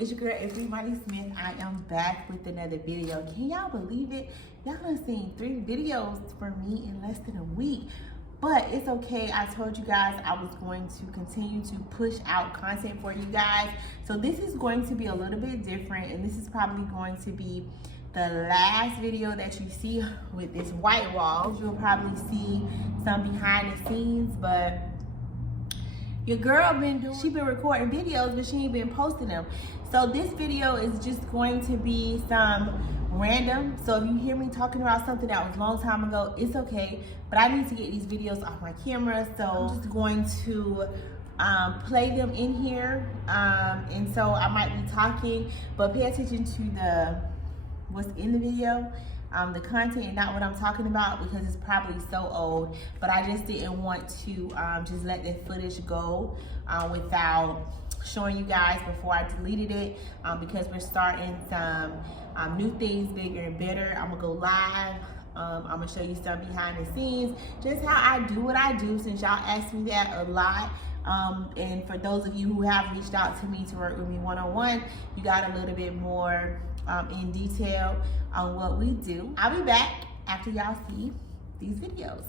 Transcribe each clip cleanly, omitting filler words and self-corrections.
It's your girl, aprilimanismith. I am back with another video. Can y'all believe it? Y'all done seen 3 videos for me in less than a week. But it's okay. I told you guys I was going to continue to push out content for you guys. So this is going to be a little bit different, and this is probably going to be the last video that you see with this white wall. You'll probably see some behind the scenes, but your girl she been recording videos, but she ain't been posting them. So this video is just going to be some random. So if you hear me talking about something that was a long time ago, it's okay. But I need to get these videos off my camera, so I'm just going to play them in here. And so I might be talking, but pay attention to what's in the video. The content and not what I'm talking about, because it's probably so old, but I just didn't want to just let the footage go without showing you guys before I deleted it, because we're starting some new things, bigger and better. I'm gonna go live. I'm gonna show you some behind the scenes, just how I do what I do, since y'all ask me that a lot. And for those of you who have reached out to me to work with me one-on-one, you got a little bit more in detail on what we do. I'll be back after y'all see these videos.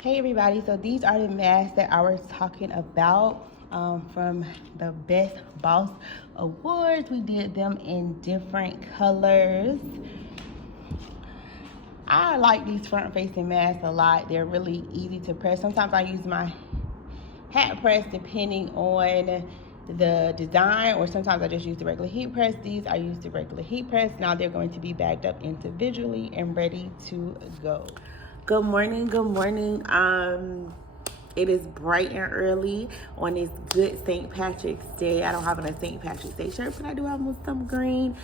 Hey everybody, so these are the masks that I was talking about from the Best Boss Awards. We did them in different colors. I like these front-facing masks a lot. They're really easy to press. Sometimes I use my hat press depending on the design, or sometimes I just use the regular heat press. These I use the regular heat press. Now they're going to be bagged up individually and ready to go. Good morning, good morning. It is bright and early on this good St. Patrick's Day. I don't have on a St. Patrick's Day shirt, but I do have some green.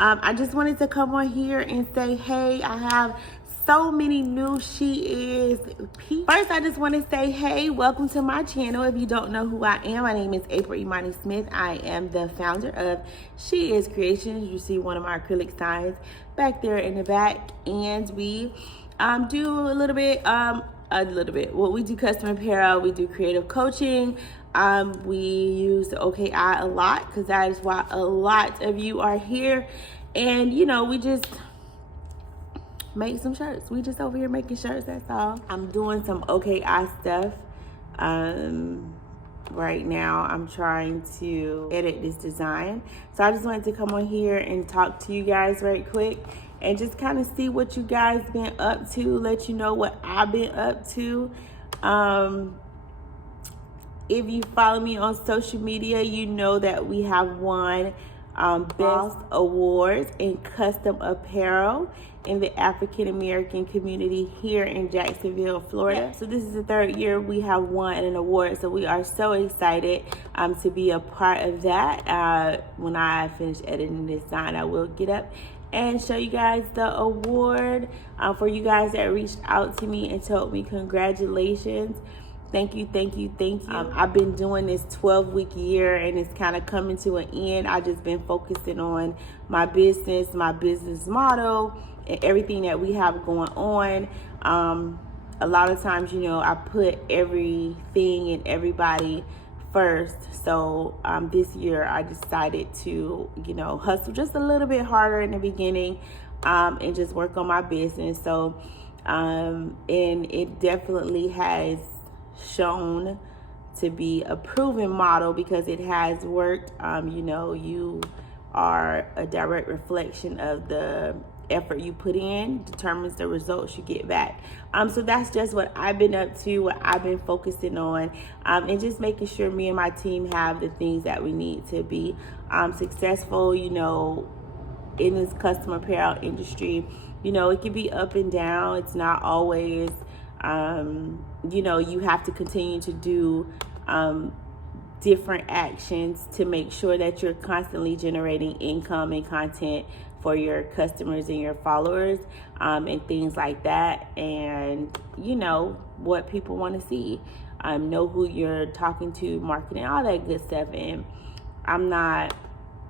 I just wanted to come on here and say, hey, I have so many new She Is people. First, I just want to say, hey, welcome to my channel. If you don't know who I am, my name is aprilimanismith. I am the founder of She Is Creations. You see one of my acrylic signs back there in the back, and we do a little bit. Well, we do custom apparel, we do creative coaching. We use the OKI a lot, because that is why a lot of you are here. And you know, we just make some shirts. We just over here making shirts, that's all. I'm doing some OKI stuff right now. I'm trying to edit this design, so I just wanted to come on here and talk to you guys right quick and just kind of see what you guys been up to, let you know what I've been up to. If you follow me on social media, you know that we have won Best Awards in custom apparel in the African American community here in Jacksonville, Florida. So this is the 3rd year we have won an award, so we are so excited to be a part of that. When I finish editing this sign, I will get up and show you guys the award. For you guys that reached out to me and told me congratulations, thank you, thank you, thank you. I've been doing this 12-week year, and it's kind of coming to an end. I've just been focusing on my business model, and everything that we have going on. A lot of times, you know, I put everything and everybody first. So this year I decided to, you know, hustle just a little bit harder in the beginning, and just work on my business. So and it definitely has shown to be a proven model, because it has worked. You know, you are a direct reflection of the effort you put in, determines the results you get back. So that's just what I've been up to, what I've been focusing on, and just making sure me and my team have the things that we need to be successful. You know, in this custom apparel industry, you know, it can be up and down. It's not always, you know, you have to continue to do different actions to make sure that you're constantly generating income and content for your customers and your followers, and things like that. And you know what people want to see, know who you're talking to, marketing, all that good stuff. And I'm not,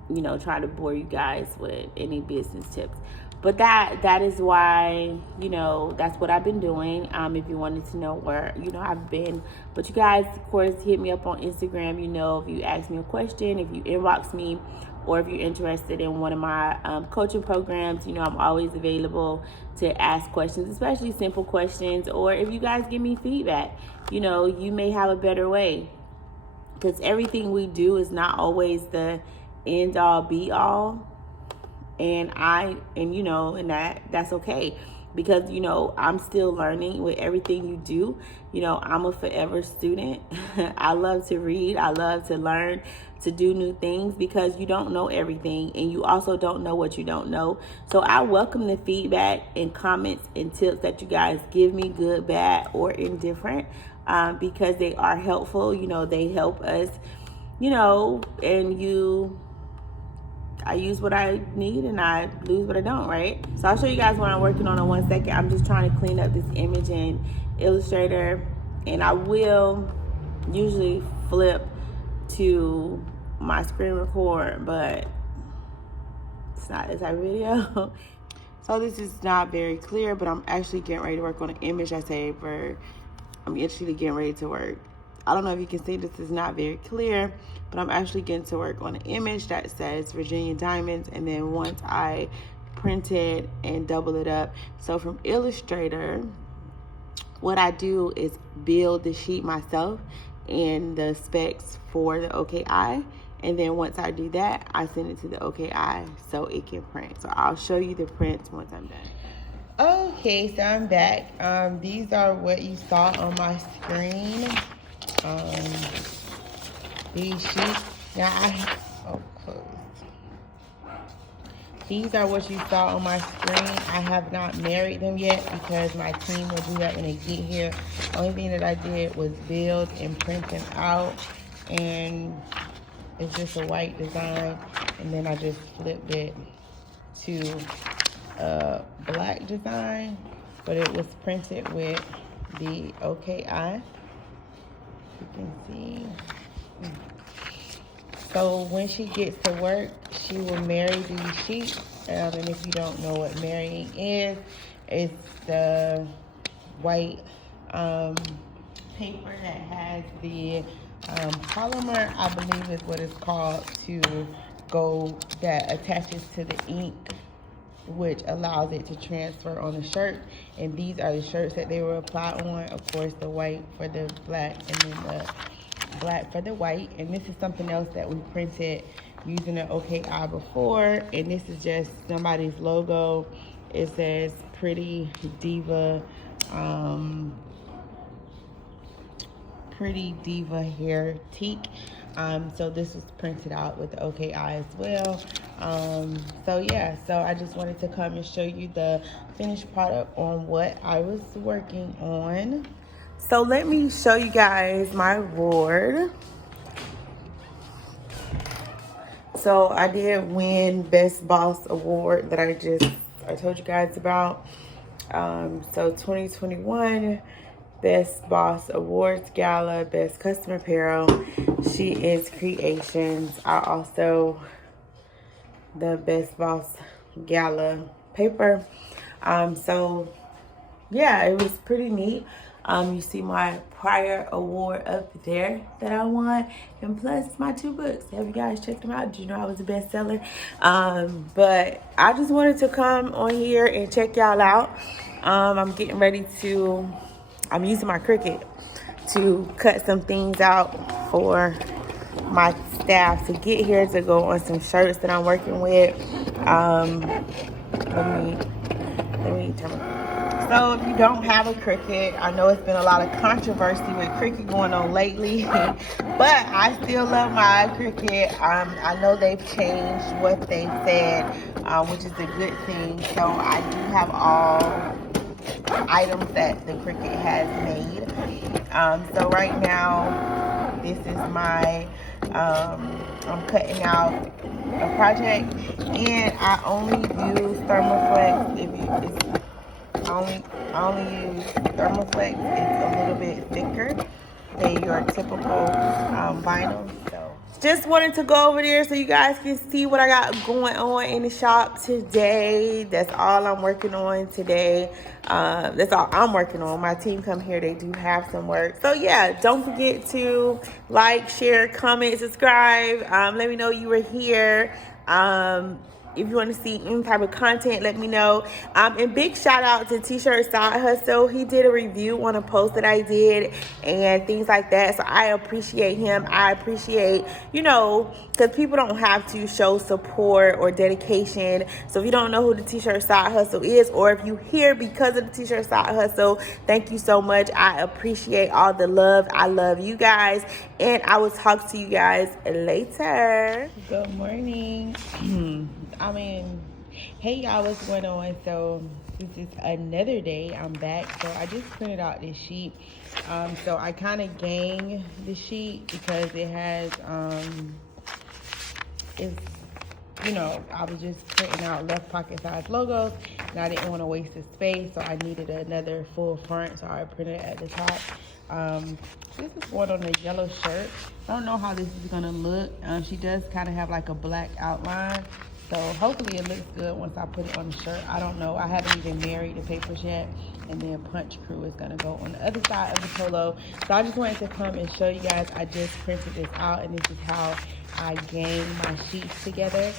you know, try to bore you guys with any business tips. But that is why, you know, that's what I've been doing. If you wanted to know where, you know, I've been. But you guys, of course, hit me up on Instagram. You know, if you ask me a question, if you inbox me, or if you're interested in one of my coaching programs, you know, I'm always available to ask questions, especially simple questions. Or if you guys give me feedback, you know, you may have a better way. Because everything we do is not always the end all be all. And you know, and that's okay, because, you know, I'm still learning with everything you do. You know, I'm a forever student. I love to read. I love to learn, to do new things, because you don't know everything, and you also don't know what you don't know. So I welcome the feedback and comments and tips that you guys give me, good, bad, or indifferent, because they are helpful. You know, they help us, you know, and I use what I need and I lose what I don't, right? So I'll show you guys what I'm working on in 1 second. I'm just trying to clean up this image in Illustrator, and I will usually flip to my screen record, but it's not this type of video. So this is not very clear, but I'm actually getting ready to work on an image I saved for, I'm actually getting ready to work. I don't know if you can see, this is not very clear, but I'm actually getting to work on an image that says Virginia Diamonds, and then once I print it and double it up. So from Illustrator, what I do is build the sheet myself and the specs for the OKI, and then once I do that, I send it to the OKI so it can print. So I'll show you the prints once I'm done. Okay, so I'm back. These are what you saw on my screen. These sheets. Now closed. These are what you saw on my screen. I have not married them yet because my team will do that when they get here. Only thing that I did was build and print them out, and it's just a white design, and then I just flipped it to a black design, but it was printed with the OKI. You can see. So when she gets to work, she will marry these sheets. And if you don't know what marrying is, it's the white paper that has the polymer, I believe is what it's called, that attaches to the ink, which allows it to transfer on the shirt. And these are the shirts that they will apply on. Of course, the white for the black, and then the black for the white. And this is something else that we printed using the OKI before, and this is just somebody's logo. It says Pretty Diva Hair Teak. So this was printed out with the OKI as well. So yeah, so I just wanted to come and show you the finished product on what I was working on. So let me show you guys my award. So I did win Best Boss Award that I told you guys about. So 2021 Best Boss Awards Gala, Best Custom Apparel, She Is Creations. I also the Best Boss Gala paper. So yeah, it was pretty neat. You see my prior award up there that I won, and plus my 2 books. Have you guys checked them out? Did you know I was a bestseller? But I just wanted to come on here and check y'all out. I'm getting ready to, I'm using my Cricut to cut some things out for my staff to get here to go on some shirts that I'm working with. Let me turn my. So if you don't have a Cricut, I know it's been a lot of controversy with Cricut going on lately, but I still love my Cricut. I know they've changed what they said, which is a good thing. So I do have all items that the Cricut has made. So right now, this is my, I'm cutting out a project, and I only use Thermoflex. I only use Thermoflex. It's a little bit thicker, than your typical vinyl. So just wanted to go over there so you guys can see what I got going on in the shop today. That's all I'm working on today. That's all I'm working on. My team come here, they do have some work. So yeah, don't forget to like, share, comment, subscribe. Let me know you were here. If you want to see any type of content, let me know. And big shout out to T-Shirt Side Hustle. He did a review on a post that I did and things like that. So I appreciate him. I appreciate, you know, because people don't have to show support or dedication. So if you don't know who the T-Shirt Side Hustle is, or if you here because of the T-Shirt Side Hustle, thank you so much. I appreciate all the love. I love you guys. And I will talk to you guys later. Good morning. Hey y'all, what's going on? So this is another day. I'm back. So I just printed out this sheet. So I kind of gang the sheet because it has it's, you know, I was just printing out left pocket size logos and I didn't want to waste the space, so I needed another full front, so I printed it at the top. This is going on a yellow shirt. I don't know how this is gonna look. She does kind of have like a black outline, so hopefully it looks good once I put it on the shirt. I don't know. I haven't even married the papers yet. And then Punch Crew is gonna go on the other side of the polo. So I just wanted to come and show you guys. I just printed this out, and this is how I gang my sheets together.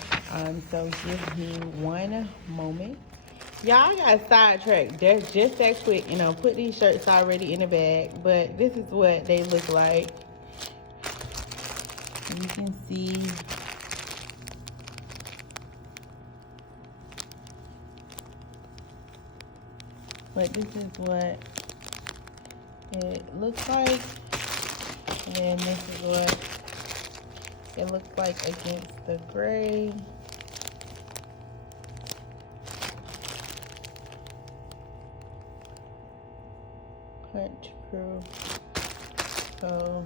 So give me one moment. Y'all got sidetracked. That's just that quick. You know, put these shirts already in the bag, but this is what they look like. You can see. But this is what it looks like. And then this is what it looks like against the gray. Punch Crew. So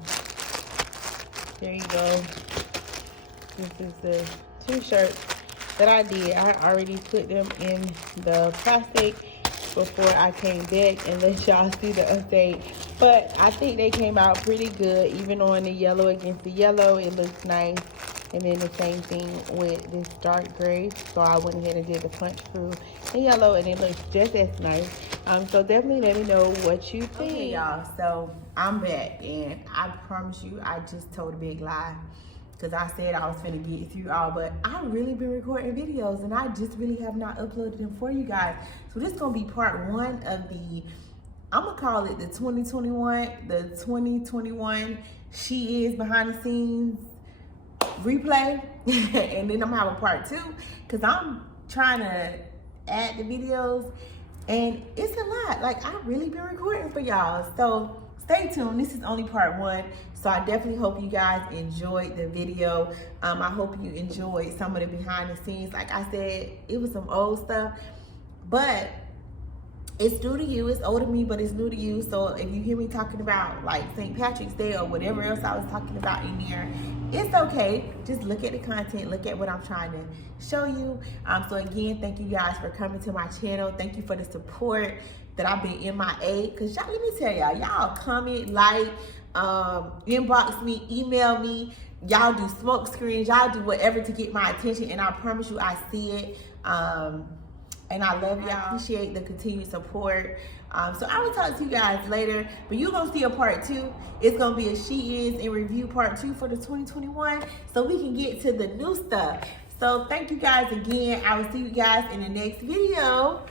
there you go. This is the two shirts that I did. I already put them in the plastic before I came back and let y'all see the update. But I think they came out pretty good, even on the yellow against the yellow. It looks nice. And then the same thing with this dark gray. So I went ahead and did the Punch Crew in yellow, and it looks just as nice. So definitely let me know what you think. Okay, y'all, so I'm back, and I promise you, I just told a big lie. Because I said I was finna get through all, but I've really been recording videos and I just really have not uploaded them for you guys. So this is gonna be part one of the, I'm gonna call it the 2021 She Is Behind the Scenes replay. And then I'm gonna have a part two because I'm trying to add the videos and it's a lot. Like, I've really been recording for y'all. So stay tuned. This is only part one. So I definitely hope you guys enjoyed the video. I hope you enjoyed some of the behind the scenes. Like I said, it was some old stuff, but it's new to you. It's old to me, but it's new to you. So if you hear me talking about like St. Patrick's Day or whatever else I was talking about in there, it's okay. Just look at the content, look at what I'm trying to show you. So again, thank you guys for coming to my channel. Thank you for the support that I've been MIA. Cause y'all, let me tell y'all comment, like, inbox me, email me, y'all do smoke screens, y'all do whatever to get my attention, and I promise you I see it. And I love y'all. I appreciate the continued support. So I will talk to you guys later, but you're gonna see a part two. It's gonna be a She Is in Review part two for the 2021, so we can get to the new stuff. So thank you guys again. I will see you guys in the next video.